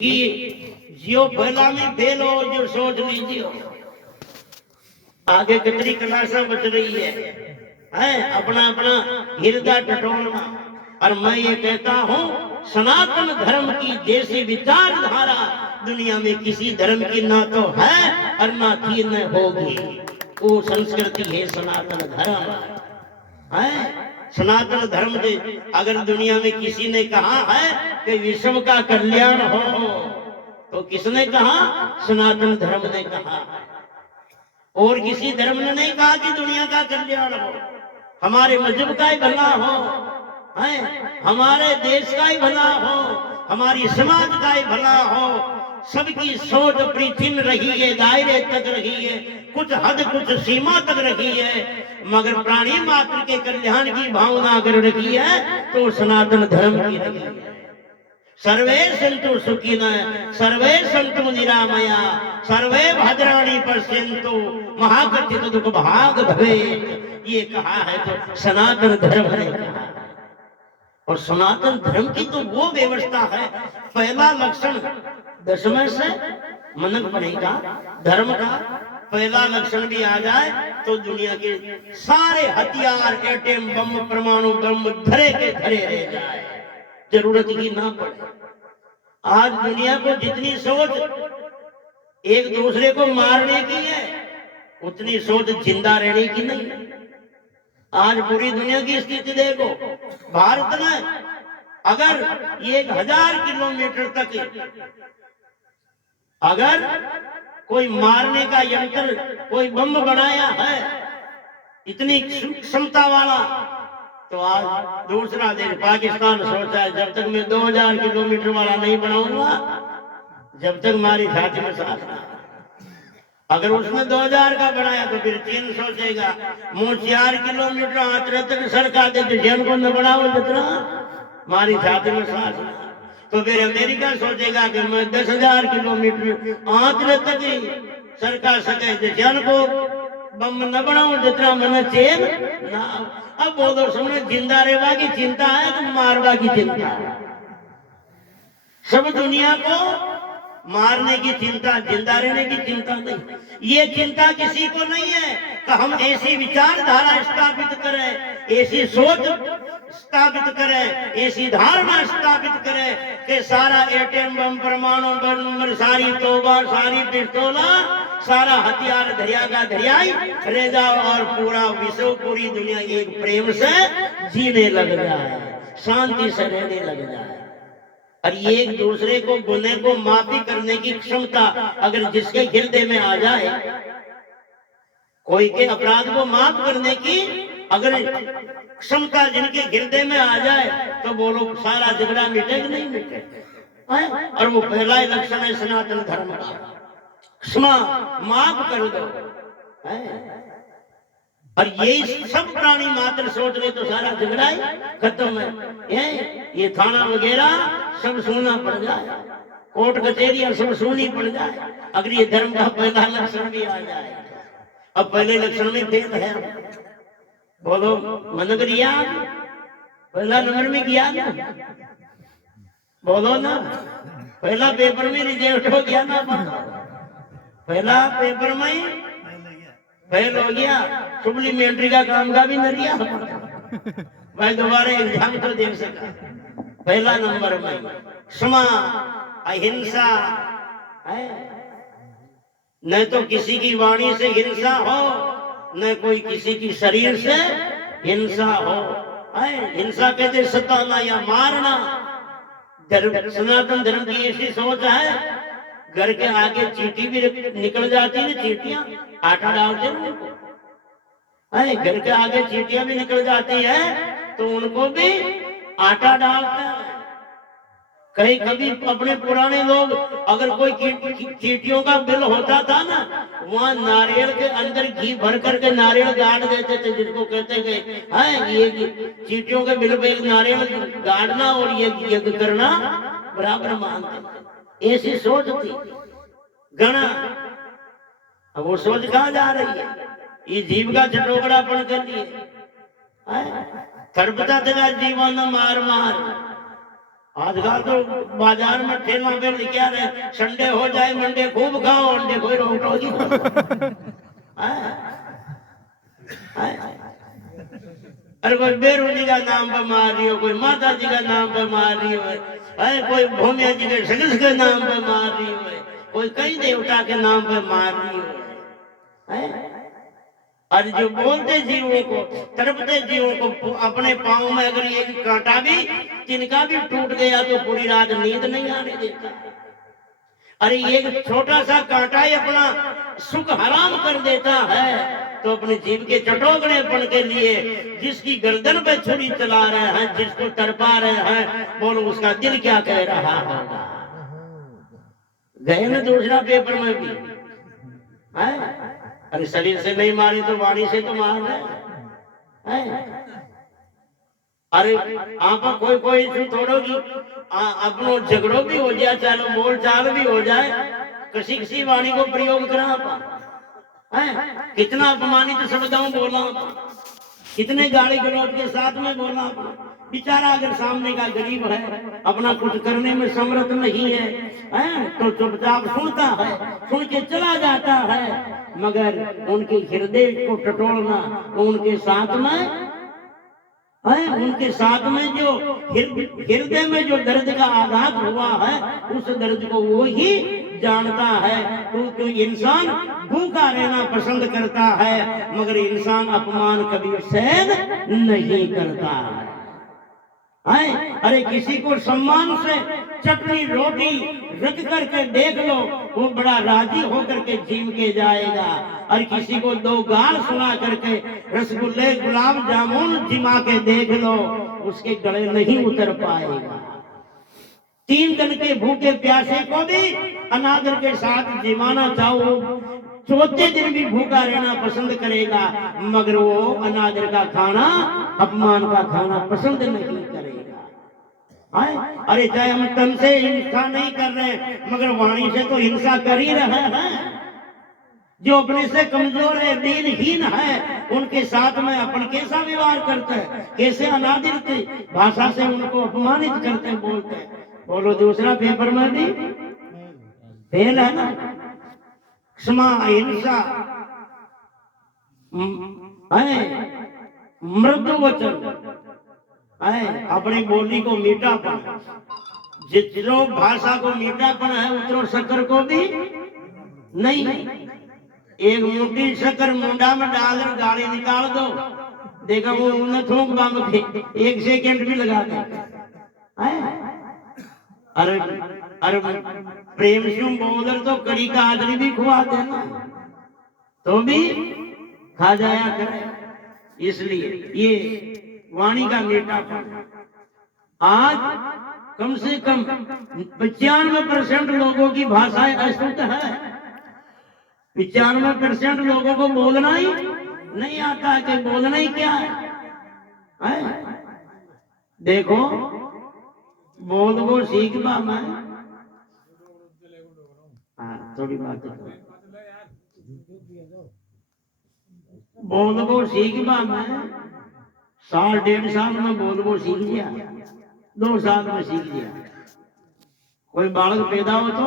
कि जियो पहला में फेल हो जो सोच लीजिए आगे कितनी क्लासा बच रही है अपना अपना हृदय टटोलना। और मैं ये कहता हूँ सनातन धर्म की जैसी विचारधारा दुनिया में किसी धर्म की ना तो है और ना थी न होगी। वो संस्कृति है सनातन धर्म है। सनातन धर्म से अगर दुनिया में किसी ने कहा है कि विश्व का कल्याण हो तो किसने कहा? सनातन धर्म ने कहा। और किसी धर्म ने नहीं कहा कि दुनिया का कल्याण हो। हमारे मजहब का ही भला हो है, हमारे देश का ही भला हो, हमारी समाज का ही भला हो। सबकी सोच अपनी चिन्ह रही है, दायरे तक रही है, कुछ हद कुछ सीमा तक रही है, मगर प्राणी मात्र के कल्याण की भावना अगर रखी है तो सनातन धर्म की रही है। सर्वे सन्तु सुखिनः सर्वे सन्तु निरामया सर्वे भद्राणि पश्यन्तु मा कश्चित् दुःख भाग् भवेत्। ये कहा है तो सनातन धर्म ने कहा। और सनातन धर्म की तो वो व्यवस्था है, पहला लक्षण 10 में से मनक बनेगा धर्म का पहला लक्षण भी आ जाए तो दुनिया के सारे हथियार एटम बम परमाणु बम धरे के धरे रह जाए, जरूरत ही ना पड़े। आज दुनिया को जितनी सोच एक दूसरे को मारने की है उतनी सोच जिंदा रहने की नहीं। आज पूरी दुनिया की स्थिति देखो, भारत में अगर 1000 किलोमीटर तक अगर कोई मारने का यंत्र कोई बम बनाया है इतनी क्षमता वाला, तो आज दूसरा देश पाकिस्तान सोचा है जब तक मैं 2000 किलोमीटर वाला नहीं बनाऊंगा जब तक हमारी छाती में सांस ना। अगर उसने 2000 का बनाया तो फिर चीन सोचेगा मुझ 4 किलोमीटर आंतरे तक सरकार दे जन को न बनाओ जितना हमारी छाती में सांस ना। तो फिर अमेरिका सोचेगा कि मैं 10,000 किलोमीटर आंतरे तक ही सरकार सके जन को बम न बनाओ जितना मैंने चेन ना। अब बोलो सुने जिंदा रहवा की चिंता है कि मारवा की चिंता है? सब दुनिया को मारने की चिंता, जिंदा रहने की चिंता नहीं। ये चिंता किसी को नहीं है कि हम ऐसी विचारधारा स्थापित करें, ऐसी सोच स्थापित करें, ऐसी धारणा स्थापित करें कि सारा एटम बम परमाणु बम सारी तोबा सारी पिस्तौला सारा हथियार दरिया का दरियाई रह जाओ और पूरा विश्व पूरी दुनिया एक प्रेम से जीने लग जाए, शांति से रहने लग जाए। और ये एक दूसरे को गुने को माफी करने की क्षमता अगर जिसके हृदय में आ जाए, कोई के अपराध को माफ करने की अगर क्षमता जिनके हृदय में आ जाए तो बोलो सारा झगड़ा मिटेगा नहीं मिटेगा। और वो पहला ही लक्षण है सनातन धर्म का, क्षमा माफ कर दो। और यही सब प्राणी मात्र सोच रहे तो सारा झगड़ा ही खत्म है। ये थाना वगैरह सब सुनना पड़ जाए, कोर्ट कचहरियां सब सुननी पड़ जाए अगर ये धर्म का पहला लक्षण भी आ जाए। अब पहले लक्षण में फेल है, बोलो मन करिया पहला नंबर में किया ना, बोलो ना पहला पेपर में रिजेक्ट हो गया ना, पहला पेपर में फेल हो गया, सप्लीमेंट्री का काम का भी नरिया भाई दोबारा एग्जाम तो दे सका। पहला नंबर में क्षमा अहिंसा है, न तो किसी की वाणी से हिंसा हो न कोई किसी की शरीर से हिंसा हो। हिंसा कहते सताना या मारना। सनातन धर्म की ऐसी सोच है, घर के आगे चींटी भी निकल जाती है, चींटियां आटा डालते हैं उनको, घर के आगे चींटियां भी निकल जाती है तो उनको भी आटा डालते हैं। कहीं कभी अपने पुराने लोग अगर कोई चींटियों का बिल होता था ना, वहाँ नारियल के अंदर घी भर करके नारियल गाड़ देते थे, जिसको कहते थे ये चींटियों के बिल पे एक नारियल गाड़ना और ये यज्ञ करना बराबर मानते। ऐसी सोच थी गणा। अब वो सोच कहाँ जा रही है? ये जीव का चटोकड़ापन कर लिए, तड़पता था जीवन मार मार। आजकल तो बाजार में ठेला पे लिखा रहे संडे हो जाए मंडे खूब खाओ अंडे कोई रोक टोकी अरे कोई बेरू जी का नाम पर मार रही हो, कोई माता जी का नाम पर मार रही हो, कोई भूमिया जी के सगस के नाम पर मार रही हो, कोई कई देवता के नाम पर मार रही हो। और जो बोलते जीवों को तड़पते जीवों को अपने पाँव में अगर एक कांटा भी तिनका भी टूट गया तो पूरी रात नींद नहीं आने देता। अरे एक छोटा सा कांटा ही अपना सुख हराम कर देता है तो अपने जीव के चटोगड़ेपन के लिए जिसकी गर्दन पे छुरी चला रहे हैं, जिसको तड़पा रहे हैं, बोलो उसका दिल क्या कह रहा होगा। गए ना दूसरा पेपर में भी है? अरे शरीर से नहीं मारी तो वाणी से तो मार रहे हैं। अरे आप कोई कोई इशू थोड़ोगी अपनो झगड़ो भी हो जाए, चाहे बोल चाल भी हो जाए, किसी किसी वाणी को प्रयोग करा कितना अपमानित शब्दों बोला, कितने गाली गलौज के साथ में बोला। बेचारा अगर सामने का गरीब है, अपना कुछ करने में समर्थ नहीं है, तो चुपचाप सुनता है, सुन के चला जाता है, मगर उनके हृदय को टटोलना, उनके साथ में जो हृदय में जो दर्द का आघात हुआ है, उस दर्द को वो ही जानता है। तो इंसान भूखा रहना पसंद करता है, मगर इंसान अपमान कभी सहन नहीं करता है। अरे किसी को सम्मान से चटनी रोटी रख करके देख लो, वो बड़ा राजी होकर के जीव के जाएगा। और किसी को दो गाल सुना करके रसगुल्ले गुलाब जामुन जिमा के देख लो, उसके गले नहीं उतर पाएगा। 3 दिन के भूखे प्यासे को भी अनादर के साथ जिमाना चाहो, चौथे दिन भी भूखा रहना पसंद करेगा, मगर वो अनादर का खाना, अपमान का खाना पसंद नहीं करेगा। अरे चाहे हम तन से हिंसा नहीं कर रहे, मगर वाणी से तो हिंसा कर ही रहे हैं। जो अपने से कमजोर है, दीनहीन है, उनके साथ में अपन कैसा व्यवहार करते हैं, कैसे अनादरित भाषा से उनको अपमानित करते बोलते हैं। बोलो दूसरा पेपर में भी फेल है ना। क्षमा अहिंसा मृदु वचन, अपनी बोली को मीठापन, जितनो भाषा को मीठापन है उतनो शक्कर को भी नहीं। एक मुट्ठी शक्कर मुंडा में डालकर गाड़ी निकाल दो, देखा वो उन्हें थूक बांध के 1 सेकंड भी लगा दे। अरे अरे प्रेम से बोल तो कड़ी का आदमी भी खुआ देना तो भी खा जाया करे। इसलिए ये वाणी का मीठापन आज कम से कम 95% लोगों की भाषाएं अशुद्ध है। 95% लोगों को बोलना ही नहीं आता है कि बोलना ही क्या है? देखो बोल वो सीख पा मैं थोड़ी बात बोल वो सीख पा मैं 1.5 साल में बोल वो सीख लिया, 2 साल में सीख लिया। कोई बालक पैदा हो तो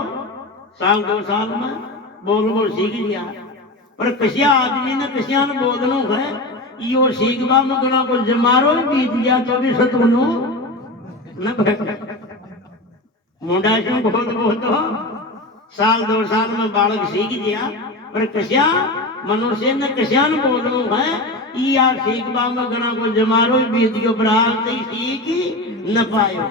1 2 साल में बोल वो सीख लिया। पर कसिया आदमी ने कसिया बोलना है यो सीखवा में गुना को जमारो बीत गया तो भी सतुनो न मुंडा क्यों बहुत हो 1 2 साल में बालक सीख गया। पर कसिया मनुष्य ने कसिया बोलना है या सीखवा में गना को जमारो बीत गयो बराबर सीख न पायो।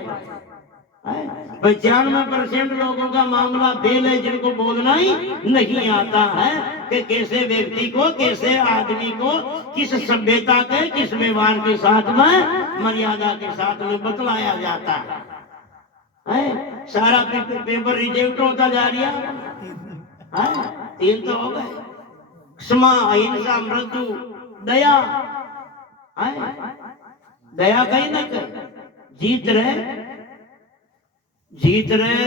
95% लोगों का मामला फेल है, जिनको बोलना ही नहीं आता है कि कैसे व्यक्ति को, कैसे आदमी को किस सभ्यता के, किस व्यवहार के साथ में, मर्यादा के साथ में बतलाया जाता है। सारा पेपर रिजेक्ट होता जा रहा है। 3 तो हो गए, क्षमा अहिंसा मृदु दया। दया कहीं ना कहीं जीत रहे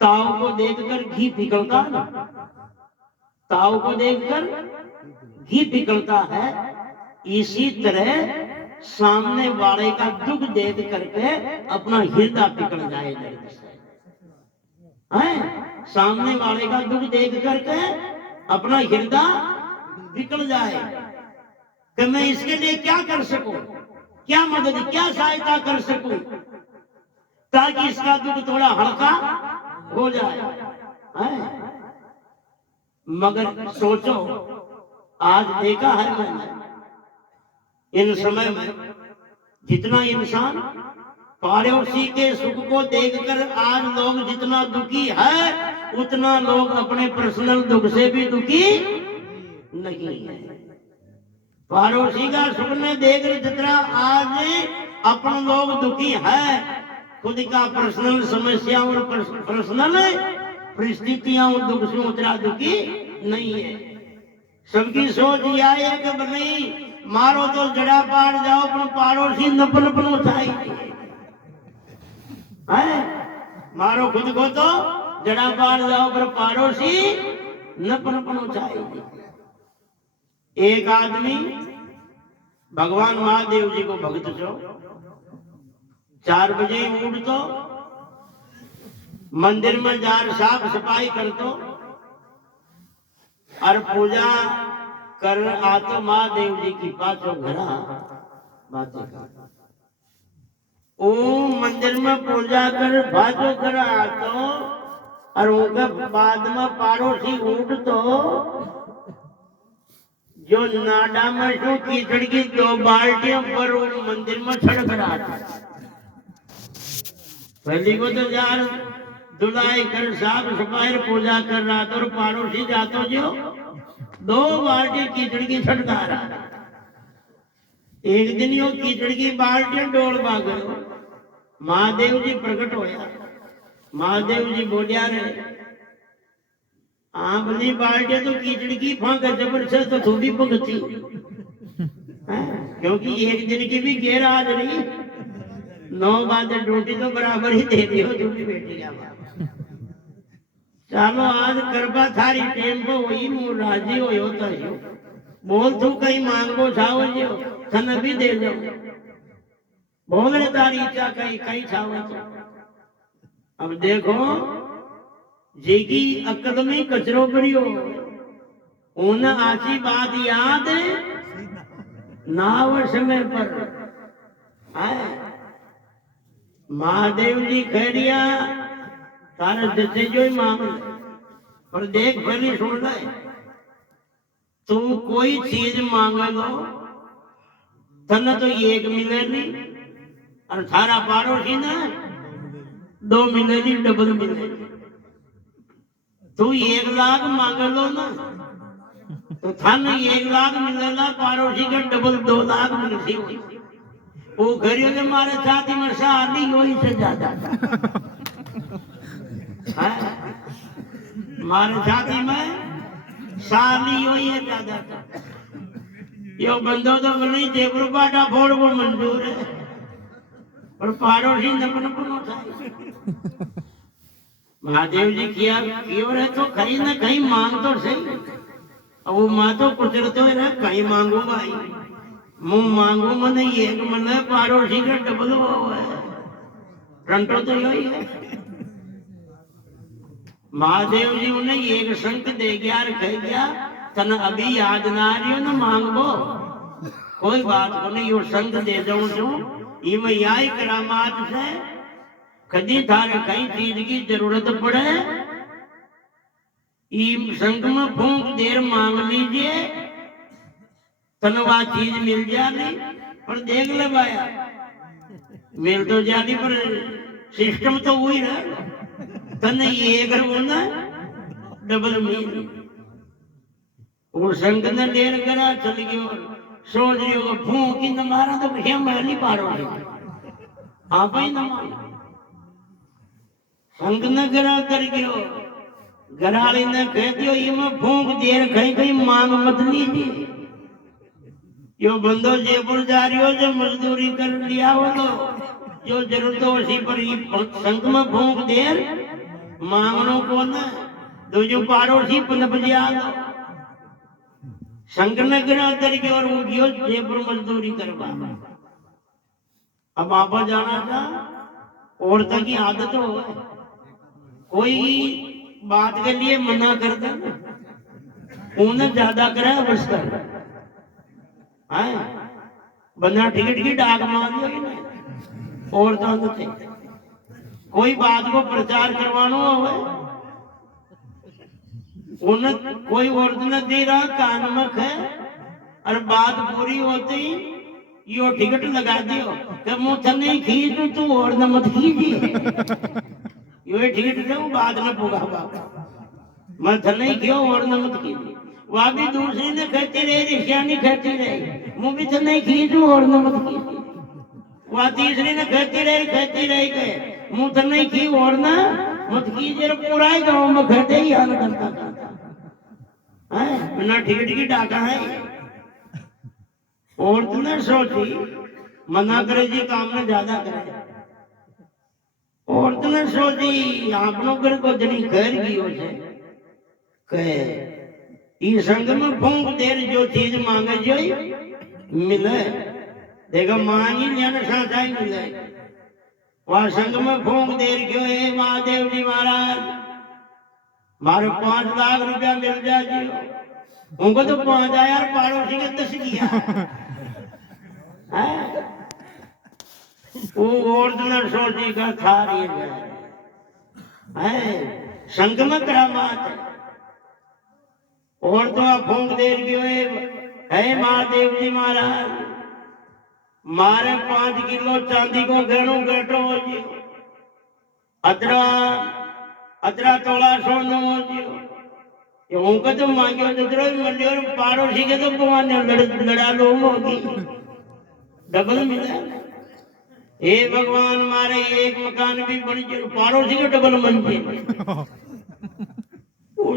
ताव को देखकर घी पिघलता है, ताव को देखकर घी पिघलता है। इसी तरह सामने वाले का दुख देख करके अपना हृदय पिघल जाए दर्द से, है सामने वाले का दुख देख करके अपना हृदय पिघल जाए कि मैं इसके लिए क्या कर सकूं, क्या मदद, क्या सहायता कर सकूं ताकि इसका दुख थोड़ा हल्का हो जाए, है? मगर सोचो, आज देखा है मैंने इन समय में जितना इंसान पड़ोसी के सुख को देखकर आज लोग जितना दुखी है, उतना लोग अपने पर्सनल दुख से भी दुखी नहीं है। पड़ोसी का सुख ने देखकर जितना आज अपन लोग दुखी है, खुद का पर्सनल समस्या और पर्सनल परिस्थितियां और दुख से उतना दुखी नहीं है। सबकी सोच यह है कि भाई मारो तो जड़ा पार जाओ, पर पड़ोसी नपन उठाई है, मारो खुद को तो जड़ा पार जाओ, पर पड़ोसी नपन उठाई। एक आदमी भगवान महादेव जी को भक्त छो, 4 बजे उठ तो मंदिर में जार साफ सफाई कर तो और पूजा कर आतो महादेव जी की पाछो घरा बातें कर। ओ मंदिर में पूजा कर भाजो कर आतो और उनके बाद में पड़ोसी उठ तो जो नाडा में जो कीचड़ की 2 बाल्टियों पर मंदिर में छड़क रहा था। पहली को तो जार धुलाई कर साफ सफाई पूजा कर रहा था और पड़ोसी जातो जो 2 बाल्टी कीचड़ की छटका रहा। एक दिन यो कीचड़ की बाल्टी डोल भाग महादेव जी प्रकट होया। महादेव जी बोलिया रे, आपनी बाल्टी तो कीचड़ की फांक जबरदस्त तो थोड़ी भगती, क्योंकि एक दिन की भी घेर आज रही, 9 बजे ड्यूटी तो बराबर ही दे दी हो झूठी बेटी का। चालो आज करबा थारी टेम्पो हुई मु राजी हो होता है, बोल तू कहीं मांगो छाव जो थन भी दे दो, बोल रे तारी इच्छा कहीं कहीं छाव तो। अब देखो जी की अकल में कचरो भरियो, उन आची बात याद ना हो समय पर है। महादेव जी खैरिया तारा जैसे जो ही मांग, पर देख पहले सुन ले, तू कोई चीज मांग लो तन तो एक मिलेगी और थारा पड़ोसी ना 2 मिलेगी, डबल मिलेगी। तू 1 लाख मांग लो ना तो थाने 1 लाख मिलेगा, पड़ोसी का डबल 2 लाख मिलती। वो घरियों ने मारे छाती में शादी वही से ज्यादा मारे छाती में शादी वही है ज्यादा। यो बंदो तो नहीं जेबर बाटा फोड़ वो मंजूर है, पर पड़ोसी नपन होता है। महादेव जी किया क्यों है तो कहीं ना कहीं मांग तो सही। अब वो माँ तो कुचल तो है, कहीं मांगू भाई, मुंह मांगू मन एक मन है, पड़ोसी का डबल हुआ है, रंटो तो यही है। महादेव जी उन्हें एक संक दे गया, कह गया तन अभी याद ना रही ना मांगो, कोई बात को नहीं, वो संक दे जाऊं जो इमे यही करामात से कदी थारे कहीं चीज की जरूरत पड़े, संक में फूंक देर मांग लीजिए, तनवा चीज मिल जाती। पर देख ले भाया मिल तो जाती, पर सिस्टम तो वही है, तन ये कर बोलना डबल मिल। वो संक ने देर करा चल गयो, सोच रही हो फूंक ही न मारा तो क्या मैं नहीं पारो, आप ही न मारो। संक न करा कर गयो, घराली ने कह दियो ये फूंक देर कहीं कहीं मांग मत लीजिए। यो बंदो जयपुर जा रही हो, जो मजदूरी कर लिया हो तो जो जरूरत हो उसी पर ही संक में फूंक देर मांगनो को न तो जो पड़ोसी पनप जा दो। संक न करा करके और वो गयो जयपुर मजदूरी करवा। अब आपा जाना था औरतों की आदत हो, कोई बात के लिए मना करता उन्हें ज्यादा करे अवस्था है बंदा टिकट की डाक मार दो औरतों थे कोई बात को प्रचार करवाना हो उन्हें कोई औरत न दे रहा कान मत है और बात पूरी होती यो टिकट लगा दियो कि मुझे नहीं खींच तू और न मत खींची यो टिकट दो बात न पुगा बाबा मैं नहीं क्यों और न मत खींची वहां भी दूसरी ने कहती रही रिश्या नहीं कहती रही मुँह भी तो नहीं खींचू और न मत खींची वहां तीसरी ने कहती रही के मुँह तो नहीं खी और न मत खींचे पूरा ही गाँव में कहते ही हाल करता है बिना टिकट की डाका है औरत ने सोची मना करे जी काम में ज्यादा करे औरत ने सोची आपनों कर को जनी खैर की हो जाए कहे इस संग में फूंक देर जो चीज मांगे जो मिले देखो मांगी लेना साथा ही मिले वह संग में फूंक देर क्यों है महादेव जी महाराज मारे 5 लाख रुपया मिल जाए जी उनको तो 5000 पड़ोसी के 10 दिया वो औरत ने सोची का था है संग में करामात है और तो आप फूंक देर क्यों है महादेव जी महाराज मारे 5 किलो चांदी को गहनों गटो हो जी अतरा तोला सोना हो जी उनका तो मांगियो तो मिलियो पड़ोसी के तो भगवान लड़ा लो होगी डबल मिला हे भगवान मारे एक मकान भी बन जाए पड़ोसी को डबल मंजिल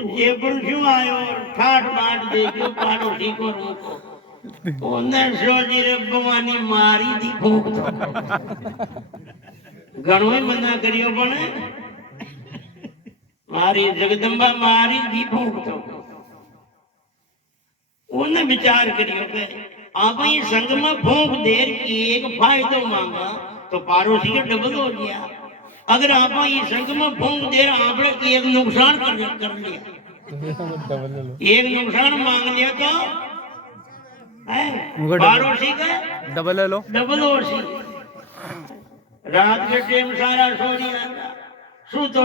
जयपुर क्यों आयो ठाट बाट दे क्यों पड़ोसी को रोको उन्हें सोची रे भगवानी मारी दी फूंक घणो ही मना करियो बने मारी जगदम्बा मारी दी फूंक तो उन्हें विचार करियो के आप ये संग में फूंक देर की एक फायदो मांगा तो पड़ोसी का डबल हो गया अगर आप ये संग में फूंक देर आपने एक नुकसान कर लिया एक नुकसान मांग लिया तो पड़ोसी का डबल लो डबल हो सी रात के टाइम सारा सो लिया सूतो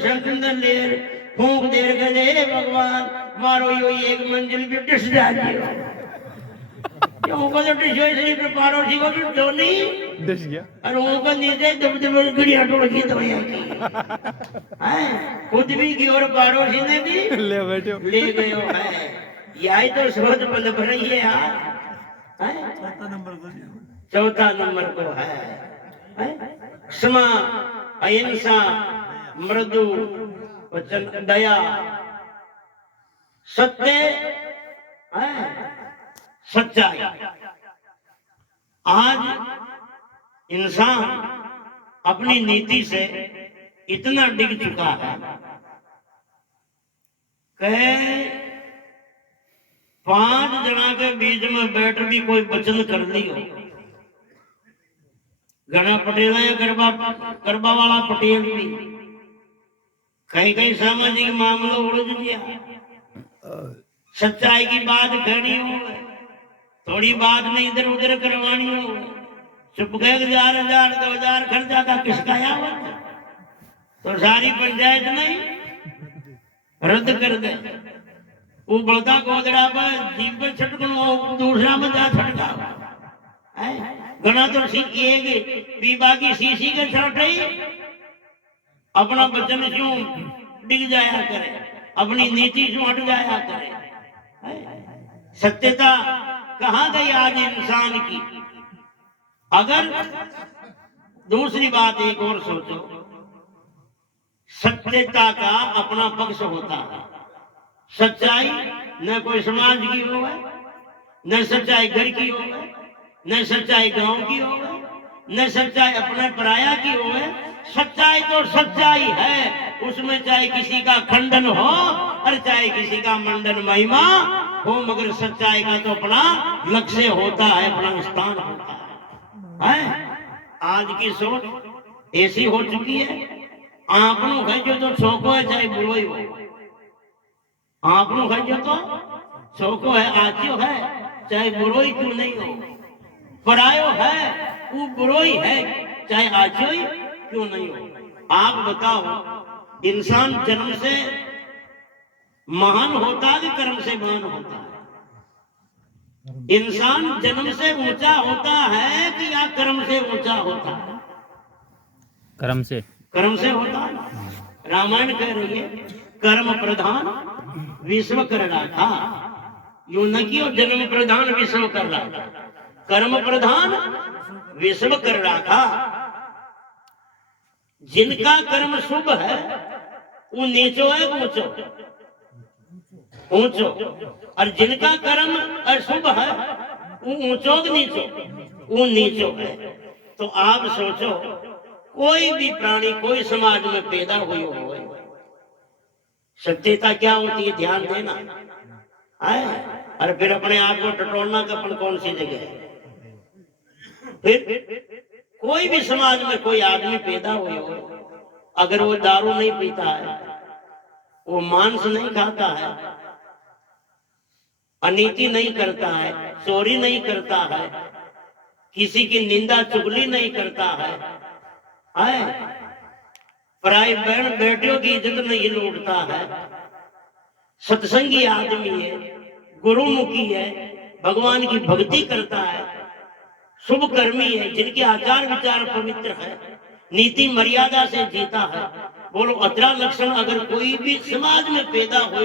संगंदर लेर फूंक देर गए भगवान मारो यो एक मंजिल भी डिस जाती ऊपर तो डिशोई पे पड़ोसी को भी डोली डिस गया और ऊपर नीचे दब गड़िया टोल की दवाइयां की खुद भी की और पड़ोसी ने भी ले बैठो ले गए है यही तो सोच बन रही है यार चौथा नंबर को है क्षमा अहिंसा मृदु वचन दया सत्य सच्चाई आज इंसान अपनी नीति से इतना डिग चुका है कहे 5 जना के बीच में बैठ भी कोई वचन कर लियो घना पटेल या करबा वाला पटेल भी कहीं सामाजिक मामला उलझ गया सच्चाई की बात कहनी हो थोड़ी बात नहीं इधर उधर करवानी हो चुप गए 1000 2000 खर्चा का किसका आया तो सारी पंचायत नहीं रद्द कर दे वो बलता गोदड़ा पर जीप पर छटकन दूसरा में जा छटका घना तो एक पीबा की सीसी के छट अपना वचन क्यों डिग जाया करे अपनी नीति क्यों हट जाया करे सत्यता कहां गई आज इंसान की अगर दूसरी बात एक और सोचो सत्यता का अपना पक्ष होता है सच्चाई न कोई समाज की हो न सच्चाई घर की हो न सच्चाई गांव की हो न सच्चाई अपने पराया की हो सच्चाई तो सच्चाई है उसमें चाहे किसी का खंडन हो और चाहे किसी का मंडन महिमा हो मगर सच्चाई का तो अपना लक्ष्य होता है अपना स्थान होता है आज की सोच ऐसी हो चुकी है, आपनों कहो तो छोको है चाहे बुरो ही हो, आपनों कहो तो छोको है आच्यो है चाहे बुरो ही क्यों नहीं हो, परायो है वो बुरो ही है चाहे आच्यो ही क्यों नहीं हो। आप बताओ इंसान जन्म से महान होता है कि कर्म से महान होता है? इंसान जन्म से ऊंचा होता है कि या कर्म से ऊंचा होता है? कर्म से। कर्म से होता है। रामायण कह रही है कर्म प्रधान विश्व कर राखा, यूं न कि जन्म प्रधान विश्व कर राखा, कर्म प्रधान विश्व कर राखा। जिनका कर्म शुभ है वो नीचो है ऊंचो, ऊंचो, और जिनका कर्म अशुभ है वो ऊंचो कि नीचो, वो नीचो है। तो आप सोचो कोई भी प्राणी कोई समाज में पैदा हुई हो, सत्यता क्या होती है ध्यान देना है, और फिर अपने आप को टटोलना का अपन कौन सी जगह है। फिर कोई भी समाज में कोई आदमी पैदा हुई हो, अगर वो दारू नहीं पीता है, वो मांस नहीं खाता है, अनीति नहीं करता है, चोरी नहीं करता है, किसी की निंदा चुगली नहीं करता है, पराई बहन बेटियों की इज्जत नहीं लूटता है, सत्संगी आदमी है, गुरुमुखी है, भगवान की भक्ति करता है, शुभ कर्मी है, जिनके आचार विचार पवित्र है, नीति मर्यादा से जीता है। बोलो 18 लक्षण अगर कोई भी समाज में पैदा हो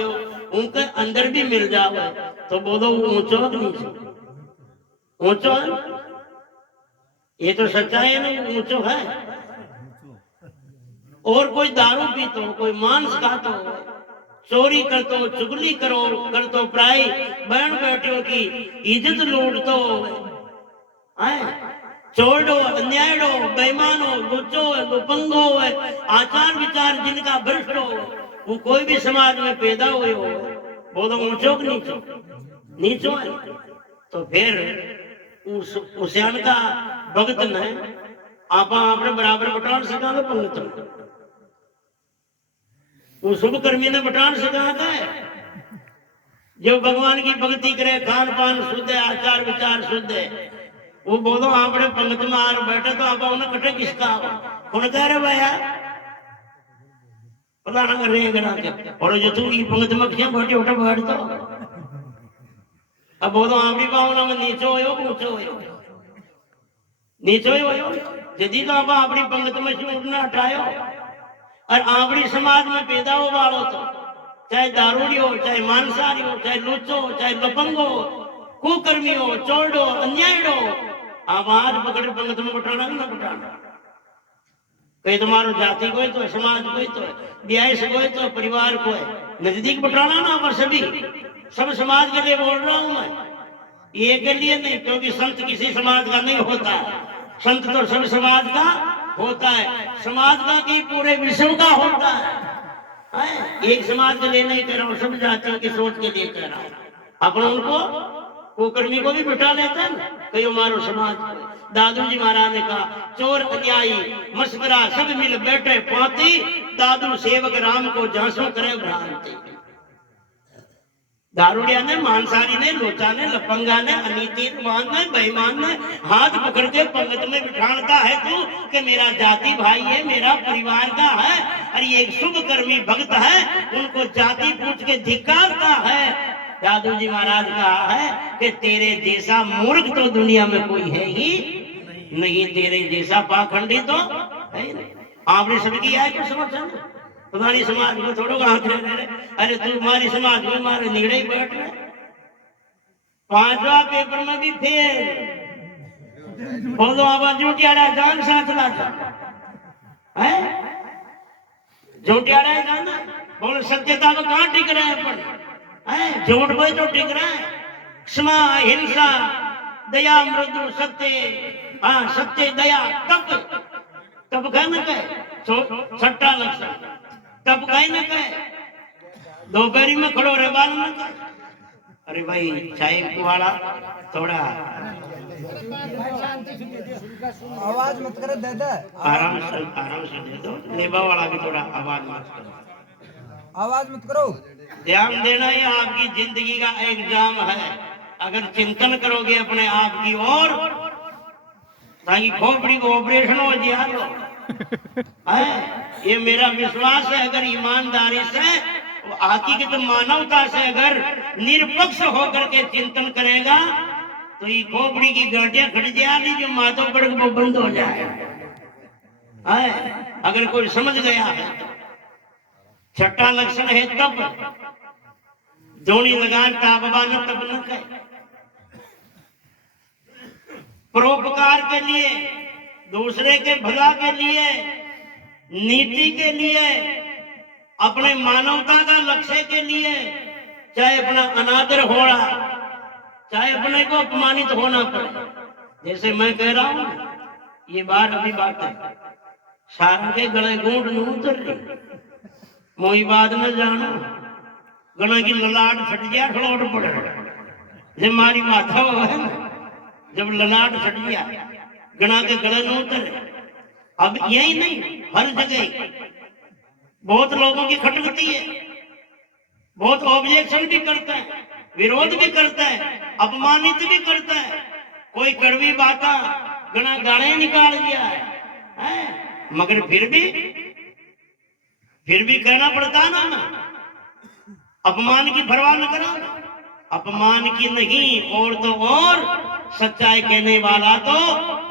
उनके अंदर भी मिल जाओ तो बोलो ऊंचो नीचे, ऊंचो है। ये तो सच्चाई है ना, ऊंचो है। और कोई दारू पीतो, कोई मांस खातो, चोरी करतो, चुगली करो करतो, प्राय बहन बेटियों की इज्जत लूटतो, चोरो, अन्यायड़ो, बेईमानो, लुच्चो है, लुपंगो है, आचार विचार जिनका भ्रष्ट हो, वो कोई भी समाज में पैदा हुए हो, बोलो ऊंचो कि नीचो, नीचो है। तो फिर उस का भगत ने आप अपने बराबर बटान सिखा दो पंगत, वो शुभ कर्मी ने बटान सिखाता है, जो भगवान की भक्ति करे, खान पान शुद्ध है, आचार विचार शुद्ध है, वो बोलो आपने पंगत में आ बैठे तो आप उन्हें कटे किसका कौन कह रहे भैया पता ना कर रहे हैं, और जो तू की पंगत में क्या बैठे उठे बैठ तो अब बोलो आप भी पाओ में नीचो हो ऊंचो हो, नीचो ही हो यदि तो आप अपनी पंगत में से उठना हटायो, और आपड़ी समाज में पैदा हो वालो तो चाहे दारूड़ी हो, चाहे मांसाहारी हो, चाहे लुच्चो हो, चाहे लपंगो हो, कुकर्मी हो, चोरडो, अन्यायडो, आवाज पकड़ पंगत में बटाना ना बटाना। कहीं तुम्हारो जाति को तो समाज को तो ब्याह से को तो परिवार को है, नजदीक बटाना ना, पर सभी सब समाज के लिए बोल रहा हूं मैं, ये के लिए नहीं, क्योंकि संत किसी समाज का नहीं होता है, संत तो सब समाज का होता है, समाज का कि पूरे विश्व का होता है। एक समाज के लिए नहीं कह रहा हूं, सब जातियों की सोच के लिए कह रहा हूं। अपन उनको कुकर्मी को भी बिठा लेते हैं, कई मारो समाज। दादू जी महाराज ने कहा चोर अन्यायी मस्करा सब मिल बैठे पाती, दादू सेवक राम को झांसों करे भ्रांति। दारूडिया ने, मांसाहारी ने, लोचा ने, लपंगा ने, अनीतिवान ने, बेईमान ने हाथ पकड़ के पंगत में बिठाता है तू कि मेरा जाति भाई है, मेरा परिवार का है, और ये एक शुभ कर्मी भक्त है, उनको जाति पूछ के धिक्कारता है। दादू जी महाराज कहा है कि तेरे जैसा मूर्ख तो दुनिया में कोई है ही नहीं, तेरे जैसा पाखंडी तो है ही नहीं। आपने सबकी आए क्यों समर्थन, तुम्हारी समाज में थोड़ा हाथ रह रहे, अरे तुम्हारी समाज में हमारे निगड़े ही बैठ रहे, 5वां पेपर में भी फेल, बोलो आवाज झूठियाड़ा जान साथ लाता है, झूठियाड़ा जाना, बोलो सत्यता को कहां टिक रहे हैं अपन, झूठ कोई तो टिक रहा है, क्षमा हिंसा दया मृदु सत्य, हाँ सत्य दया तप, तप कह न कहे 6 लक्षण, तब कहीं न कहे, दोपहरी में खड़ो रे बाल न कहे, अरे भाई चाय वाला थोड़ा आवाज मत करे दादा, आराम से दे दो। लेबा वाला भी थोड़ा आवाज मत करो। आवाज मत करो। ध्यान देना, ये आपकी जिंदगी का एग्जाम है। अगर चिंतन करोगे अपने आप की ओर, ताकि खोपड़ी को ऑपरेशन हो जाए, ये मेरा विश्वास है। अगर ईमानदारी से, हकीकत मानवता से अगर निरपक्ष होकर के चिंतन करेगा, तो ये खोपड़ी की गांठियां खड़ जाएगी, जो माथों पर वो बंद हो जाए। अगर कोई समझ गया है, छठा लक्षण है तप। दोनी लगान ताबा न तब न कहे। परोपकार के लिए, दूसरे के भला के लिए, नीति के लिए, अपने मानवता का लक्ष्य के लिए, चाहे अपना अनादर हो रहा, चाहे अपने को अपमानित होना पड़े। जैसे मैं कह रहा हूं, ये अभी बात है, सारा के गले गूंट न उतर रही, मोई बात न जानो, गणा की ललाट फट गया, खड़ोट पड़ जब मारी माथा हो है ना, जब ललाट फट गया, गणा के गले न उतरे। अब यही नहीं, हर जगह बहुत लोगों की खटकती है, बहुत ऑब्जेक्शन भी करता है, विरोध भी करता है, अपमानित भी करता है। कोई कड़वी बाता गणा गाने निकाल दिया है, मगर फिर भी कहना पड़ता ना, अपमान की परवाह न करो। अपमान की नहीं, और तो और सच्चाई कहने वाला तो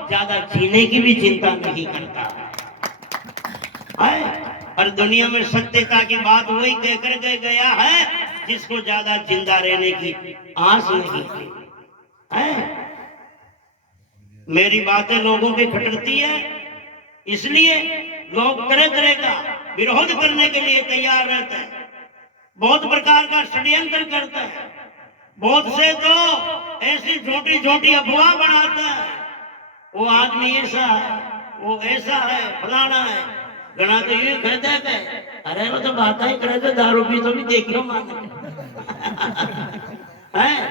ज्यादा जीने की भी चिंता नहीं करता है। और दुनिया में सत्यता की बात वही कहकर के गया है जिसको ज्यादा जिंदा रहने की आस नहीं है। मेरी बातें लोगों के खटकती है, इसलिए लोग तरह तरह का विरोध करने के लिए तैयार रहते हैं, बहुत प्रकार का षड्यंत्र करते हैं, बहुत से तो ऐसी छोटी छोटी अफवाह बनाता है, वो आदमी ऐसा है, वो ऐसा है, फलाना है। गणा तो ये कहते हैं, अरे वो तो बात ही करे तो दारू पी तो भी देखियो मान है।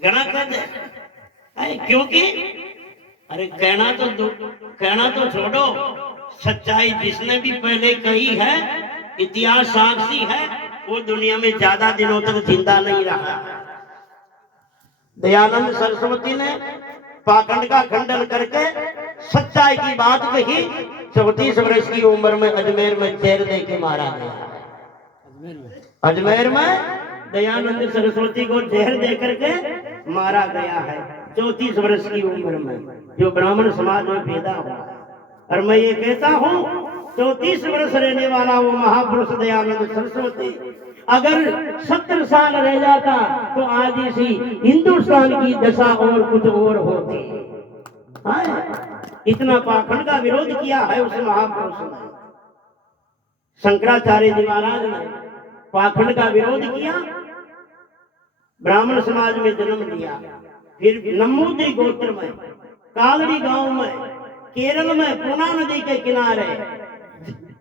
गणा कहते हैं, क्योंकि अरे कहना तो छोड़ो, सच्चाई जिसने भी पहले कही है, इतिहास साक्षी है, वो दुनिया में ज्यादा दिनों तक जिंदा नहीं रहा। दयानंद सरस्वती ने पाखंड का खंडन करके सच्चाई की बात कही। 34 वर्ष की उम्र में अजमेर में चेर दे के मारा गया। अजमेर में दयानंद सरस्वती को जहर दे करके मारा गया है 34 वर्ष की उम्र में, जो ब्राह्मण समाज में पैदा हुआ। और मैं ये कहता हूँ, 34 वर्ष रहने वाला वो महापुरुष दयानंद सरस्वती अगर 70 साल रह जाता तो आज इसी हिंदुस्तान की दशा और कुछ और होती। इतना पाखंड का विरोध किया है उस महापुरुष ने। शंकराचार्य जी महाराज ने पाखंड का विरोध किया, ब्राह्मण समाज में जन्म लिया, फिर नमूदी गोत्र में, कालड़ी गांव में, केरल में पूर्णा नदी के किनारे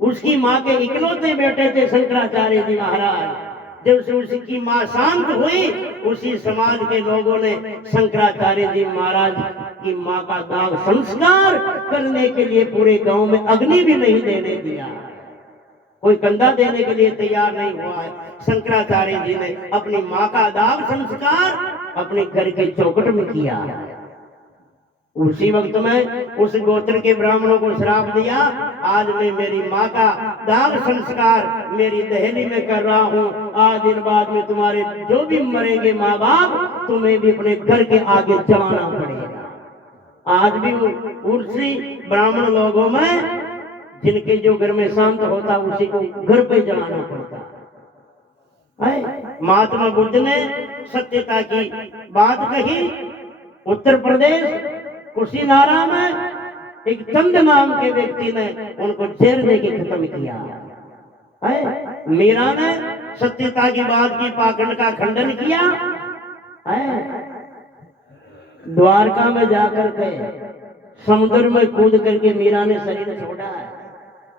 उसकी माँ के इकलौते बेटे थे शंकराचार्य जी महाराज। जब से उसकी माँ शांत हुई, उसी समाज के लोगों ने शंकराचार्य जी महाराज की माँ का दाह संस्कार करने के लिए पूरे गांव में अग्नि भी नहीं देने दिया, कोई कंधा देने के लिए तैयार नहीं हुआ है। शंकराचार्य जी ने अपनी माँ का दाह संस्कार अपने घर के चौखट में किया। उसी वक्त में उस गोत्र के ब्राह्मणों को श्राप दिया, आज मैं मेरी माँ का दाह संस्कार मेरी दहली में कर रहा हूँ। आज दिन बाद में तुम्हारे जो भी मरेंगे माँ बाप, तुम्हें भी अपने घर के आगे जलाना पड़ेगा। आज भी उसी ब्राह्मण लोगों में जिनके जो घर में शांत होता, उसी को घर पे जलाना पड़ता है। महात्मा बुद्ध ने सत्यता की बात कही। उत्तर प्रदेश कुशीनारा में एक चंद नाम के व्यक्ति ने उनको जेल दे के खत्म किया है। मीरा ने सत्यता की बात की, पाखंड का खंडन किया है। द्वारका में जाकर के समुद्र में कूद करके मीरा ने शरीर छोड़ा है।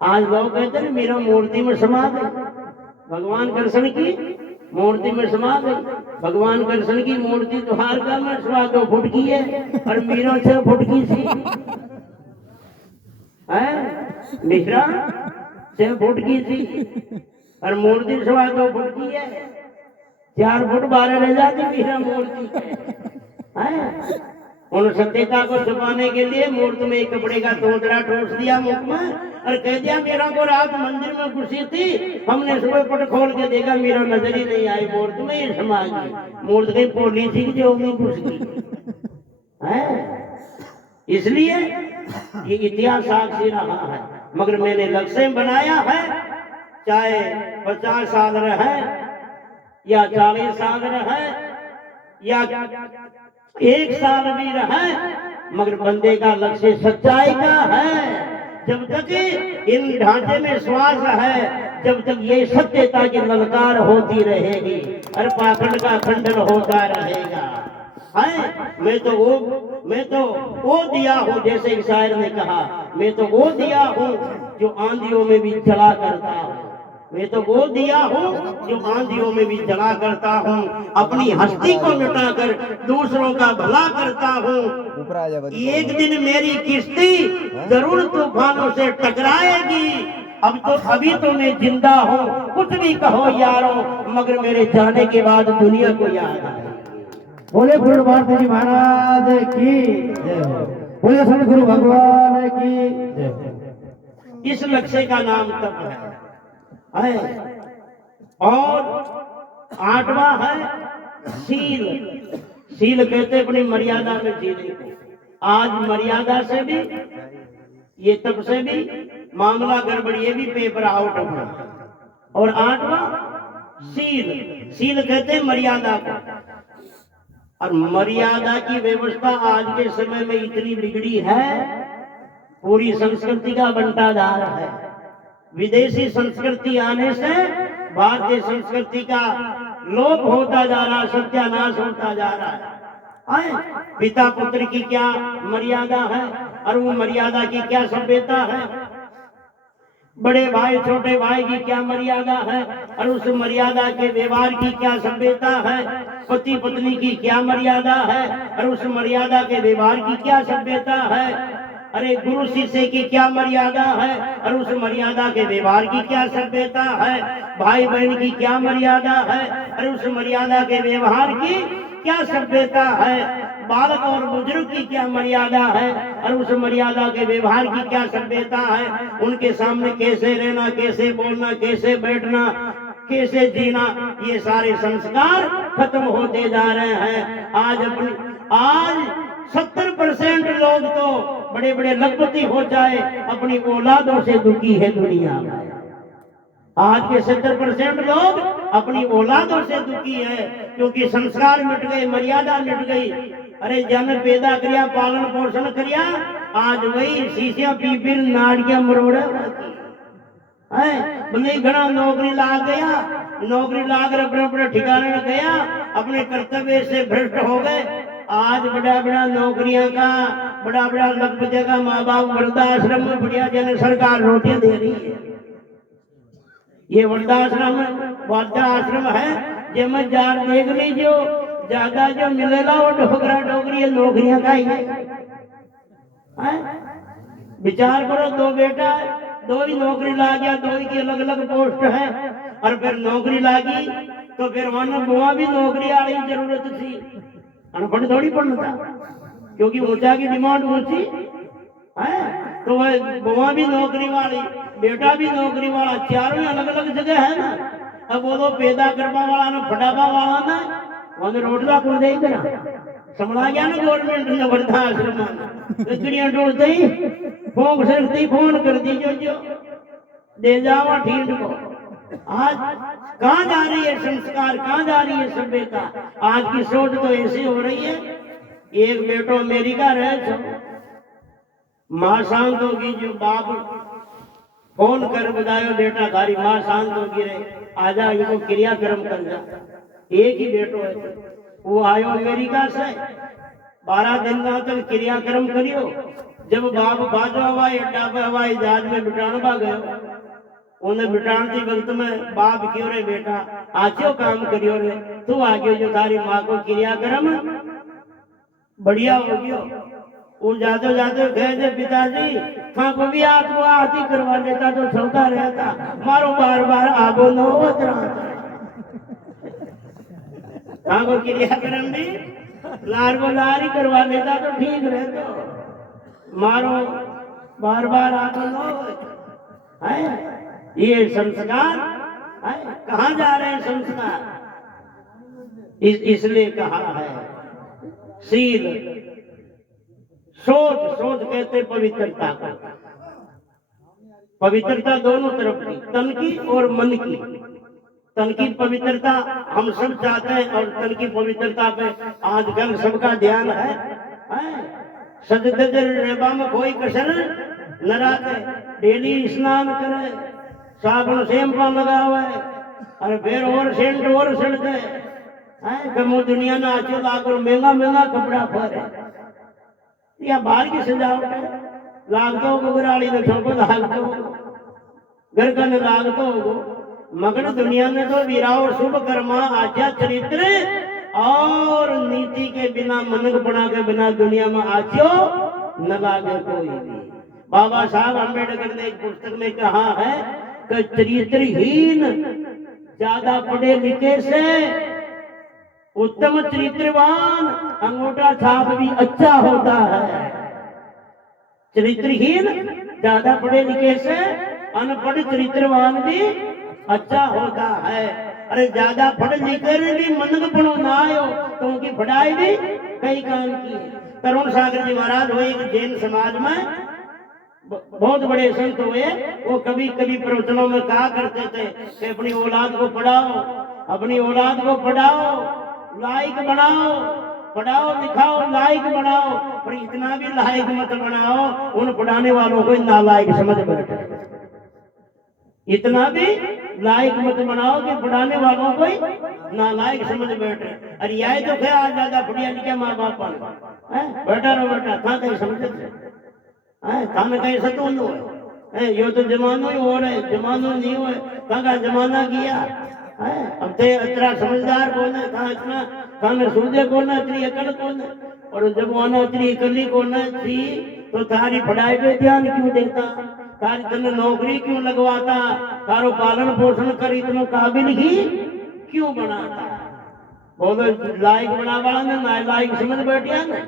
आज लोग कहते हैं मीरा मूर्ति में समा गई, भगवान कृष्ण की मूर्ति में समा गई। भगवान कृष्ण की मूर्ति तो हार का में 2.25 फुट की है और मीरा 6 फुट की थी। मीरा 6 फुट की थी और मूर्ति 2.25 फुट की है। 4 फुट 12 रह जाती मीरा मूर्ति है। उन सत्यता को छुपाने के लिए मूर्ति में एक कपड़े का तोतरा ठोस दिया मुख में और कह दिया मेरा को रात मंदिर में घुसी थी, हमने सुबह पट खोल के देखा मेरा नजर ही नहीं आई, मूर्ति में ही समा गई। मूर्ति कहीं पोली थी जो में घुस गई है। इसलिए ये इतिहास साक्षी रहा है। मगर मैंने लक्ष्य बनाया है, चाहे 50 साल रहे या 40 साल रहे या 1 साल भी रहे, मगर बंदे का लक्ष्य सच्चाई का है। जब तक इन ढांचे में श्वास है, जब तक ये सत्यता की ललकार होती रहेगी और पाखंड का खंडन होता रहेगा। मैं तो वो दिया हूँ, जैसे एक शायर ने कहा, मैं तो वो दिया हूँ जो आंधियों में भी चला करता हूँ। मैं तो वो दिया हूँ जो आंधियों में भी जला करता हूँ। अपनी हस्ती को मिटाकर दूसरों का भला करता हूँ। एक दिन मेरी किश्ती जरूर तूफानों से टकराएगी। अभी तो मैं जिंदा हूँ, कुछ भी कहो यारों, मगर मेरे जाने के बाद दुनिया को याद आएगी। बोले गुरु भारती जी महाराज की जय हो। बोले सदगुरु भगवान की जय हो। इस लक्ष्य का नाम तप है। और 8वां है शील। शील कहते अपनी मर्यादा में जीने को। आज मर्यादा से भी, ये तप से भी मामला गड़बड़, ये भी पेपर आउट होगा। और 8वां शील। शील कहते मर्यादा को। और मर्यादा की व्यवस्था आज के समय में इतनी बिगड़ी है, पूरी संस्कृति का बंटाधार है। विदेशी संस्कृति आने से भारतीय संस्कृति का लोप होता जा रहा, सत्यानाश होता जा रहा है। पिता पुत्र की क्या मर्यादा है और वो मर्यादा की क्या सभ्यता है। बड़े भाई छोटे भाई की क्या मर्यादा है और उस मर्यादा के व्यवहार की क्या सभ्यता है। पति पत्नी की क्या मर्यादा है और उस मर्यादा के व्यवहार की क्या सभ्यता है। अरे गुरु शिष्य की क्या मर्यादा है और उस मर्यादा के व्यवहार की क्या सभ्यता है। भाई बहन की क्या मर्यादा है और उस मर्यादा के व्यवहार की क्या सभ्यता है। बालक और बुजुर्ग की क्या मर्यादा है और उस मर्यादा के व्यवहार की क्या सभ्यता है। उनके सामने कैसे रहना, कैसे बोलना, कैसे बैठना, कैसे जीना, ये सारे संस्कार खत्म होते जा रहे हैं। आज 70% लोग तो बड़े बड़े लखपति हो जाए, अपनी औलादों से दुखी है दुनिया में। आज के 70% लोग अपनी औलादों से दुखी है, क्योंकि संस्कार मिट गए, मर्यादा मिट गई। अरे जन पैदा करिया, पालन पोषण करिया, आज वही शीशिया पी फिर नाड़िया मरोड़ा बंदे घना नौकरी लाग गया, नौकरी लाकर अपने अपने ठिकाने गया, अपने कर्तव्य से भ्रष्ट हो गए। आज बड़ा बड़ा नौकरियां का, बड़ा बड़ा लखपति का माँ बाप वृद्धाश्रम में बढ़िया जन सरकार रोटियां दे रही है। ये वृद्धाश्रम है, जब जार देख लीजिए, ज्यादा जो मिलेगा वो डोगरा डोगरी नौकरियां का ही है। विचार करो, 2 बेटा, 2 ही नौकरी ला गया, 2 ही की अलग अलग पोस्ट है। और फिर नौकरी लागी तो फिर वहां बुआ भी नौकरी वाली जरूरत थी, अनपढ़ थोड़ी पढ़ना था, क्योंकि ऊंचा की डिमांड ऊंची है। तो वह बुआ भी नौकरी वाली, बेटा भी नौकरी वाला, चारों अलग अलग जगह है ना। अब वो तो पैदा करवा वाला ना, फटावा वाला ना, वहां रोटला कुल दे करा समझा गया ना। गवर्नमेंट ने वृद्धाश्रम लकड़ियां ढूंढते ही फोन सकती, फोन कर दी जो दे जावा ठीक को। आज कहाँ जा रही है संस्कार, कहाँ जा रही है सभ्यता। आज की सोच तो ऐसी हो रही है। एक बेटो अमेरिका रहे जो माँ शांत होगी, जो बाप फोन कर बतायो बेटा थारी माँ शांत होगी रे, आजा इनको क्रियाक्रम कर जा। एक ही बेटो है, वो आयो अमेरिका से, 12 दिन तक क्रियाक्रम करियो। जब बाप बाजो हवाई अड्डा पे हवाई जहाज में बिठानवा गयो, उन्हें बिठाती वक्त में बाप क्यों रे बेटा आचो काम करियो रे तू आगे जो तारी माँ को क्रियाक्रम बढ़िया हो गयो। वो जाते जाते कहे थे पिताजी था को भी आपको आती करवा लेता तो चलता रहता, मारो बार बार आबो न हो था को क्रियाक्रम भी लार को लार ही करवा लेता तो ठीक रहता, मारो बार बार आबो न हो। ये संस्कार कहाँ जा रहे हैं संस्कार? इसलिए कहा है शील सोच, सोच कहते पवित्रता को। पवित्रता दोनों तरफ की, तन की और मन की। तन की पवित्रता हम सब चाहते हैं और तन की पवित्रता पे आजकल सबका ध्यान है। सजदे रेबा में कोई कसर न रखे, डेली स्नान करे, साबुन शैम्पू लगावे और फिर और सेंट और सड़ते कमो दुनिया ना आचो लाकर महंगा महंगा कपड़ा पहरे या बाहर की सजावट है, लागतो हो गुराड़ी ने छोको लागतो घर का न लागतो हो, मगर दुनिया में तो वीराव शुभ कर्मा आचा चरित्र और नीति के बिना मनक बना के बिना दुनिया में आचो न लागे कोई भी। बाबा साहब अम्बेडकर ने एक पुस्तक में कहा है कि चरित्रहीन ज्यादा पढ़े लिखे से उत्तम चरित्रवान अंगूठा छाप भी अच्छा होता है। चरित्रहीन ज्यादा पढ़े लिखे से अनपढ़ चरित्रवान भी अच्छा होता है। अरे ज्यादा पढ़ लिख कर भी मनगपणो ना आयो तो उनकी पढ़ाई भी कई काम की है। तरुण सागर जी महाराज हुए एक जैन समाज में बहुत बड़े संत हुए, वो कभी कभी प्रवचनों में कहा करते थे कि अपनी औलाद को पढ़ाओ, अपनी औलाद को पढ़ाओ, लायक बनाओ, पढ़ाओ लिखाओ लायक बनाओ, पर इतना भी लायक मत बनाओ उन पढ़ाने वालों को नालायक समझ बैठे। इतना भी लायक मत बनाओ कि पढ़ाने वालों को नालायक समझ बैठे। अरे यही तो क्या आज ज्यादा बढ़िया लिखे माँ बाप बेटा रो बेटा था कहीं समझे थाने कहीं सतों है, यो तो जमानो ही हो रहे, जमानो नहीं हुए का जमाना किया है। अब ते इतना समझदार कौन है, था इतना थाने सूझे कौन है, इतनी अकल कौन है, और जब वहां इतनी अकली कौन है थी तो तारी पढ़ाई पे ध्यान क्यों देता, तारी तने नौकरी क्यों लगवाता, तारो पालन पोषण कर इतनो काबिल ही क्यों बनाता। बोलो लायक बना वाला ने ना लायक समझ बैठिया ना।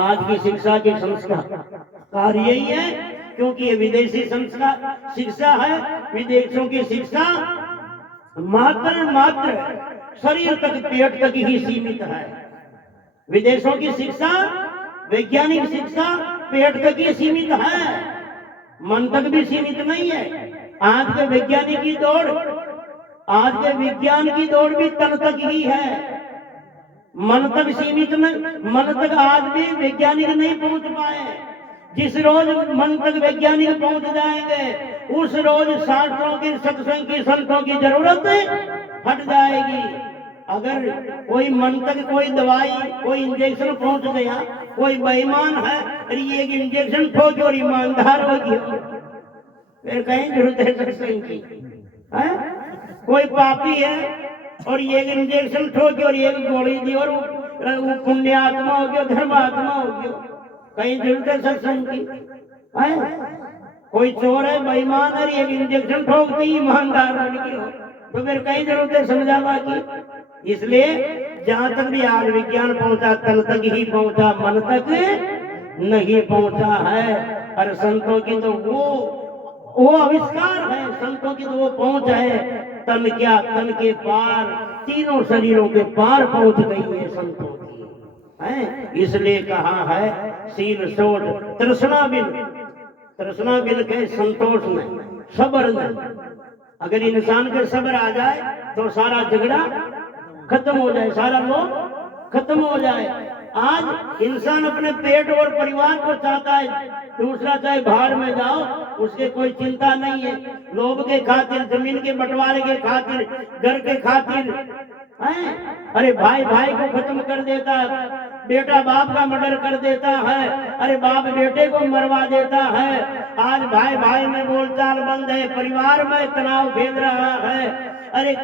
आज की शिक्षा के संस्कार यही है, क्योंकि ये विदेशी संस्कार शिक्षा है। विदेशों की शिक्षा मात्र शरीर तक पेट तक ही सीमित है। विदेशों की शिक्षा वैज्ञानिक शिक्षा पेट तक ही सीमित है, मन तक भी सीमित नहीं है। आज के वैज्ञानिक की दौड़, आज के विज्ञान की दौड़ भी तन तक ही है, मन तक सीमित नहीं। मन तक आज भी वैज्ञानिक नहीं पहुंच पाए। जिस रोज मन तक वैज्ञानिक पहुंच जाएंगे उस रोज शास्त्रों की सत्संग की संतों की जरूरत हट जाएगी। अगर कोई मन तक कोई दवाई कोई इंजेक्शन पहुंच गया, कोई बेईमान है अरे एक इंजेक्शन ठोक और ईमानदार हो गया, फिर कहीं जरूरत है सत्संग की है? कोई पापी है और एक इंजेक्शन ठोक और एक गोली दी और वो पुण्य आत्मा हो गया, धर्म आत्मा हो गया, कहीं जरूरत है सत्संग की है? कोई चोर है बेईमान है एक इंजेक्शन ठोकते ही ईमानदार बन गया, तो फिर कहीं जरूरत है समझावा की। इसलिए जहां तक भी आज विज्ञान पहुंचा तन तक ही पहुंचा, मन तक नहीं पहुंचा है। और संतों की तो वो आविष्कार है, संतों की तो वो पहुंच है। तन क्या, तन के पार, तीनों शरीरों के पार पहुंच गई है संतों की है। इसलिए कहा है शील सोच तृष्णा बिन, तृष्णा बिन के संतोष में, सब्र में। अगर इंसान के सब्र आ जाए तो सारा झगड़ा खत्म हो जाए, सारा लोग खत्म हो जाए। आज इंसान अपने पेट और परिवार को चाहता है, दूसरा चाहे बाहर में जाओ उसके कोई चिंता नहीं है। लोभ के खातिर, जमीन के बंटवारे के खातिर, घर के खातिर है। अरे भाई भाई को खत्म कर देता है, बेटा बाप का मर्डर कर देता है, अरे बाप बेटे को मरवा देता है। आज भाई भाई में बोलचाल बंद है, परिवार में तनाव फैल रहा है। अरे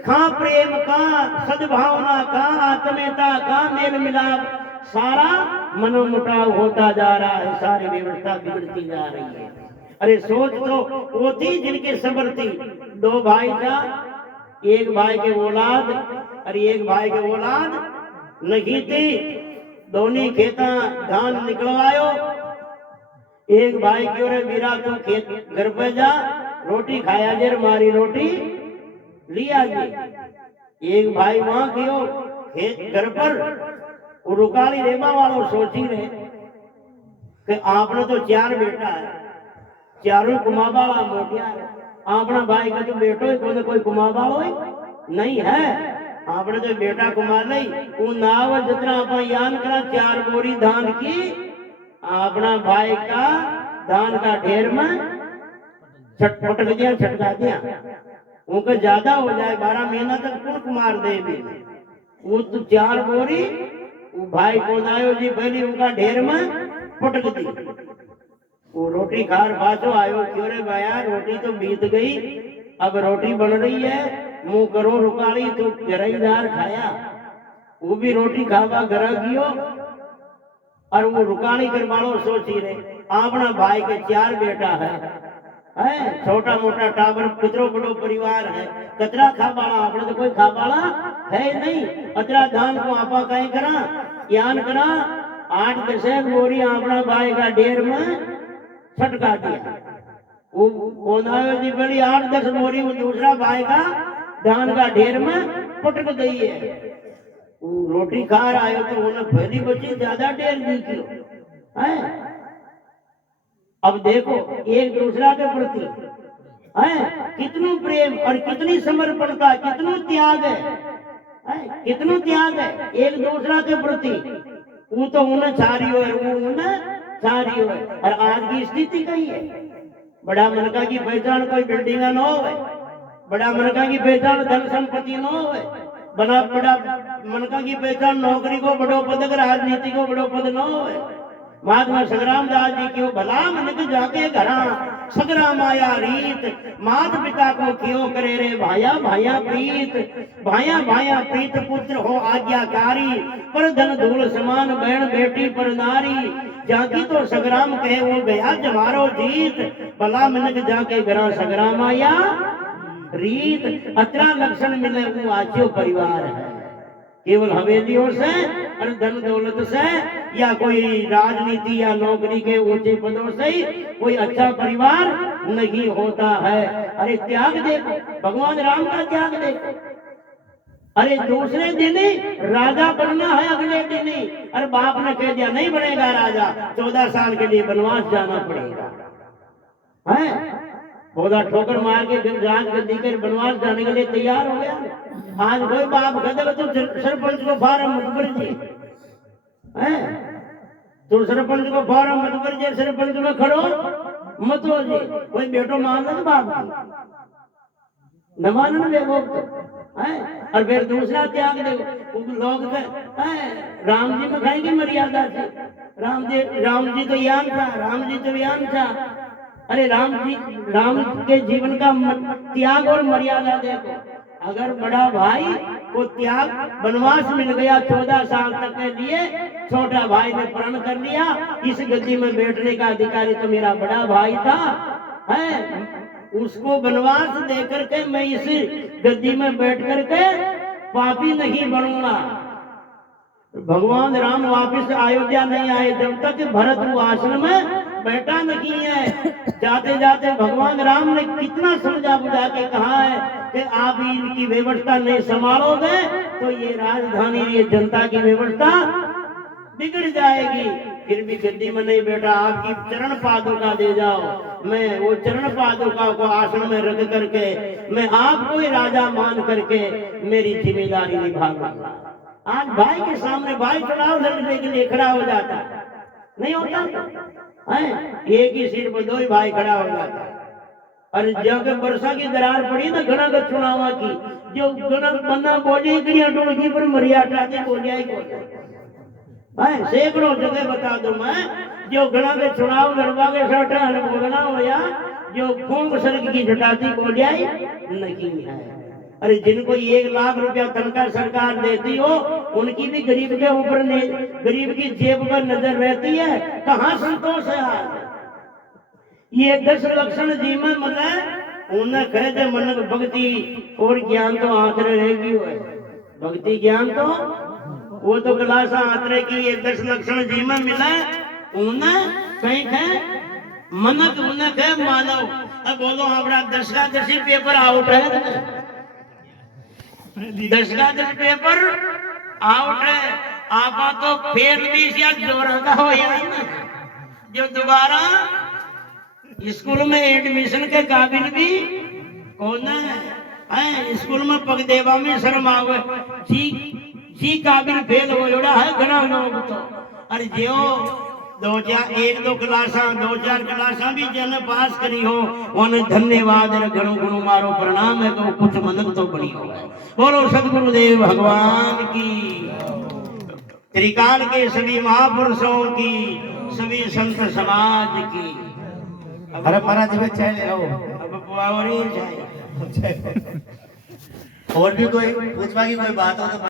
कहाँ प्रेम, कहाँ सद्भावना, कहाँ आत्मीयता, कहाँ मेल मिलाप, सारा मनोमुटाव होता जा रहा है, सारी व्यवस्था बिगड़ती जा रही है। अरे सोच तो वो थी जिनके सब्र थी, दो भाई था, एक भाई के औलाद और एक भाई के औलाद नहीं थी, दोनों खेता धान निकलवायो। एक भाई क्यों रे मीरा तू खेत घर पे जा, रोटी खाया जे, मारी रोटी लिया जी। एक भाई वहां क्यों खेत घर पर रुकाली रेमा वालों सोची रहे कि आपने तो 4 बेटा है, चारों कुमा वाला मोटिया है, अपना भाई का जो बेटो है कोई कुमा वालो नहीं है, आपने तो बेटा कुमा नहीं। वो नाव जितना अपना यान करा 4 बोरी धान की, अपना भाई का धान का ढेर में छटपट दिया, छटका दिया। उनका ज्यादा हो जाए 12 महीना तक कौन कुमार दे भी, वो तो 4 बोरी वो भाई कौन आयो जी पहली उनका ढेर में पटक दी। वो रोटी खार बाजो आयो, क्यों रे भाया रोटी तो बीत गई, अब रोटी बन रही है, मुंह करो रुकाली तो जराईदार खाया, वो भी रोटी खावा घर गियो। और वो रुकाली कर वालों सोची रहे अपना भाई के 4 बेटा है, छोटा मोटा टाबर, कितरो बड़ो परिवार है, कतरा खाबाड़ा, अपने तो कोई खाबाड़ा है नहीं। अतरा धान को आपा कहीं करा यान करा 8-10 बोरी अपना भाई का ढेर में छटका दिया। वो कौन आयो जी बड़ी 8-10 बोरी वो दूसरा भाई का धान का ढेर में पटक दी है। वो रोटी खा रहा आयो तो उन्हें पहली बची ज्यादा ढेर दी क्यों है। अब देखो एक दूसरा के प्रति कितनो प्रेम और कितनी समर्पणता, कितनो त्याग है, कितनो त्याग है एक दूसरा के प्रति। वो तो उन्हें छारी हो, वो उन्हें छारी हो। और आज की स्थिति कही है, बड़ा मनका की पहचान कोई बिल्डिंग न हो, बड़ा मनका की पहचान धन संपत्ति न हो, बड़ा मनका की पहचान नौकरी को बड़ो पद, राजनीति को बड़ो पद न हो। महात्मा संग्राम दास जी क्यों भला मनक जाके घरा संग्राम आया रीत, मात पिता को क्यों करे रे भाया भाया प्रीत, भाया भाया प्रीत पुत्र हो आज्ञाकारी, पर धन धूल समान बहन बेटी पर नारी, जाकी तो संग्राम कहे वो गया जमारो जीत, भला मनक जाके घरा संग्राम आया रीत। अतरा लक्षण मिले वो आज्यो परिवार है, केवल हवेलियों से और धन दौलत से या कोई राजनीति या नौकरी के ऊंचे पदों से कोई अच्छा परिवार नहीं होता है। अरे त्याग देखो, भगवान राम का त्याग देखो। अरे दूसरे दिन राजा बनना है, अगले दिन अरे बाप ने कह दिया नहीं बनेगा राजा, 14 साल के लिए वनवास जाना पड़ेगा है। बोला ठोकर मार के राज गद्दी कर वनवास जाने के लिए तैयार हो गया। आज कोई बाप कहते तो सरपंच को फार्म मत भरजे, तो सरपंच को फार्म मत भरजे, सरपंच में खड़ो मत हो जी। कोई बेटो मान ले बाप न मानन बेवकूफ तो है। और फिर दूसरा त्याग देखो, लोग राम जी में खाएंगे मर्यादा से, राम जी तो यान था, राम जी तो यान था। अरे राम के जीवन का त्याग और मर्यादा देखो। अगर बड़ा भाई को त्याग वनवास मिल गया 14 साल तक के लिए, छोटा भाई ने प्रण कर लिया इस गद्दी में बैठने का अधिकारी तो मेरा बड़ा भाई था है, उसको वनवास देकर के मैं इस गद्दी में बैठ करके पापी नहीं बनूंगा। भगवान राम वापिस अयोध्या नहीं आए जब तक भरत आश्रम में बैठा नहीं है। जाते जाते भगवान राम ने कितना समझा बुझा के कहा है कि आप इनकी व्यवस्था नहीं संभालोगे तो ये राजधानी, ये जनता की व्यवस्था बिगड़ जाएगी। फिर भी गद्दी में नहीं बैठा, आपकी चरण पादुका दे जाओ, मैं वो चरण पादुका को आश्रम में रख करके मैं आपको ही राजा मान करके मेरी जिम्मेदारी निभाऊंगा। आज भाई के सामने भाई चुनाव लड़ने के लिए खड़ा हो जाता नहीं होता है, एक ही सीट पर 2 ही भाई खड़ा हो जाता। और जब वर्षा की दरार पड़ी ना घना का चुनावा की, जो घना बन्ना बोली गड़िया टोलकी पर मरिया टाटे बोलिया ही भाई सैकड़ों जगह बता दूं मैं जो घना के चुनाव लड़वा के साथ बोलना होया जो फूंक सड़क की जटाती बोलियाई नहीं है। अरे जिनको 1 लाख रुपया तनख्वाह सरकार देती हो उनकी भी गरीब के ऊपर गरीब की जेब पर नजर रहती है, कहाँ संतोष है आज। ये 10 लक्षण जी में मतलब उन्हें कहते मन भक्ति और ज्ञान तो आंतरे रहेगी है। भक्ति ज्ञान तो वो तो क्लासा आंतरे की ये 10 लक्षण जी में मिला उन्हें कहीं कहे मनक उन्हें कहे मानव। अब बोलो हमारा 10 का 10 पेपर आउट है, 10 का 10 पेपर आउट है। आपा तो फेर भी जोर का हो ना जो दोबारा स्कूल में एडमिशन के काबिल भी कौन है। स्कूल में पग देवा में शर्म आवे जी काबिल फेल हो जोड़ा है घना लोग तो। अरे जो 1-2 क्लासा 2-4 क्लासा भी जन पास करी हो उन्हें धन्यवाद घणो घणो मारो प्रणाम है तो कुछ मनक तो बड़ी हो गए। बोलो सदगुरुदेव भगवान की, त्रिकाल के सभी महापुरुषों की, सभी संत समाज की। अरे महाराज जी चाय ले आओ। अब पुआवरी चाय और भी कोई पूछवा की कोई बात हो तो